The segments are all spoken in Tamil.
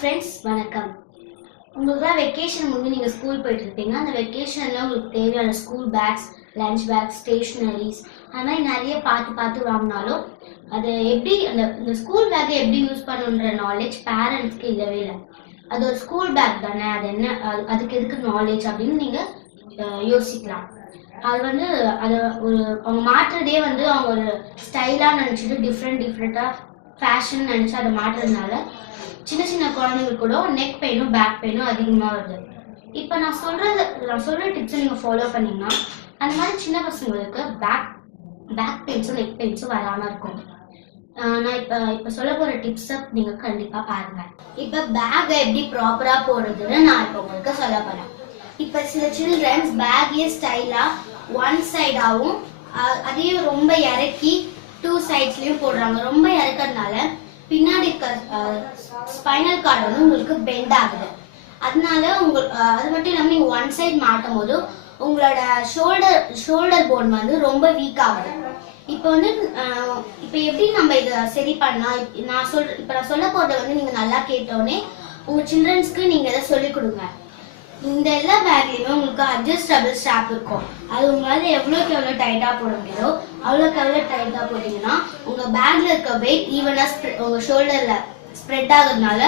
ஃப்ரெண்ட்ஸ் வணக்கம். உங்களுக்கு தான் வெக்கேஷன் முடிஞ்சு நீங்கள் ஸ்கூல் போயிட்டுருப்பீங்க. அந்த வெக்கேஷனில் உங்களுக்கு தேவையான school bags lunch bags stationeries அது மாதிரி நிறைய பார்த்து பார்த்து வாங்கினாலும் அது எப்படி அந்த இந்த ஸ்கூல் பேக்கை எப்படி யூஸ் பண்ணணுன்ற நாலேஜ் பேரண்ட்ஸ்க்கு இல்லவே இல்லை. அது ஒரு ஸ்கூல் பேக் தானே அது என்ன அது- அதுக்கு எதுக்கு நாலேஜ் அப்படின்னு நீங்கள் யோசிக்கலாம். அது வந்து அது ஒரு அவங்க மாற்றுறதே வந்து அவங்க ஒரு ஸ்டைலாக நினச்சிட்டு டிஃப்ரெண்ட் டிஃப்ரெண்ட்டாக ஃபேஷன் நினச்சி அதை மாற்றுறதுனால குழந்தைங்களுக்கு கூட நெக் பெயினும் பேக் பெயினும் அதிகமாக வருது. இப்போ நான் சொல்கிறது நான் சொல்கிற டிப்ஸை நீங்கள் ஃபாலோ பண்ணீங்கன்னா அந்த மாதிரி சின்ன பசங்களுக்கு பேக் பேக் பெயின்ஸும் நெக் பெயின்ஸும் வராமல் இருக்கும். நான் இப்போ இப்போ சொல்ல போகிற டிப்ஸை நீங்கள் கண்டிப்பாக பாருங்கள் இப்போ பேக்கை எப்படி ப்ராப்பராக போடுறதுன்னு நான் இப்போ உங்களுக்கு சொல்ல போகிறேன் இப்போ சில சில்ட்ரன்ஸ் பேக்கே ஸ்டைலாக ஒன் சைடாகவும் அதையும் ரொம்ப இறக்கி டூ சைட்ஸ்லேயும் போடுறாங்க. ரொம்ப இறக்கறதுனால பின்னாடி இருக்க ஸ்பைனல் கார்டு வந்து உங்களுக்கு பெண்ட் ஆகுது. அதனால உங்க அது மட்டும் இல்லாமல் நீங்கள் ஒன் சைட் மாட்டும் போது உங்களோட ஷோல்டர் ஷோல்டர் போன் வந்து ரொம்ப வீக் ஆகுது. இப்போ வந்து இப்போ எப்படி நம்ம இதை சரி பண்ணலாம்? நான் சொல் இப்போ நான் சொல்ல போகிறத வந்து நீங்கள் நல்லா கேட்டோடனே உங்கள் சில்ட்ரன்ஸ்க்கு நீங்கள் இதை சொல்லிக் கொடுங்க. இந்த எல்லா பேக்லேயுமே உங்களுக்கு அட்ஜஸ்டபிள் ஸ்டாப் இருக்கும். அது உங்களால் எவ்வளோக்கு எவ்வளோ டைட்டாக போட முடியுதோ அவ்வளோக்கு எவ்வளோ டைட்டாக போட்டிங்கன்னா உங்கள் பேக்கில் இருக்க வெயிட் ஈவனாக உங்கள் ஷோல்டரில் ஸ்ப்ரெட் ஆகுறதுனால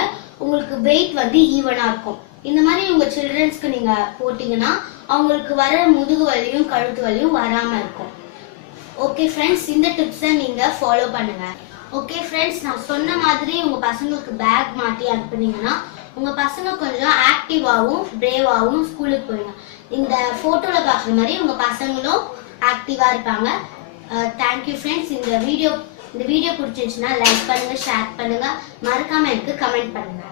உங்களுக்கு வெயிட் வந்து ஈவனாக இருக்கும். இந்த மாதிரி உங்கள் சில்ட்ரன்ஸ்க்கு நீங்கள் போட்டிங்கன்னா அவங்களுக்கு வர முதுகு வலியும் கழுத்து வலியும் வராமல் இருக்கும். ஓகே ஃப்ரெண்ட்ஸ் இந்த டிப்ஸை நீங்கள் ஃபாலோ பண்ணுங்க. ஓகே ஃப்ரெண்ட்ஸ் நான் சொன்ன மாதிரி உங்கள் பசங்களுக்கு பேக் மாட்டி அனுப்புனீங்கன்னா உங்கள் பசங்க கொஞ்சம் ஆக்டிவாகவும் பிரேவாகவும் ஸ்கூலுக்கு போயிடுங்க இந்த ஃபோட்டோவில் பார்க்குற மாதிரி உங்கள் பசங்களும் ஆக்டிவாக இருப்பாங்க. தேங்க்யூ ஃப்ரெண்ட்ஸ் இந்த வீடியோ இந்த வீடியோ பிடிச்சிருந்துச்சுன்னா லைக் பண்ணுங்கள் ஷேர் பண்ணுங்கள் மறக்காமல் எனக்கு கமெண்ட் பண்ணுங்கள்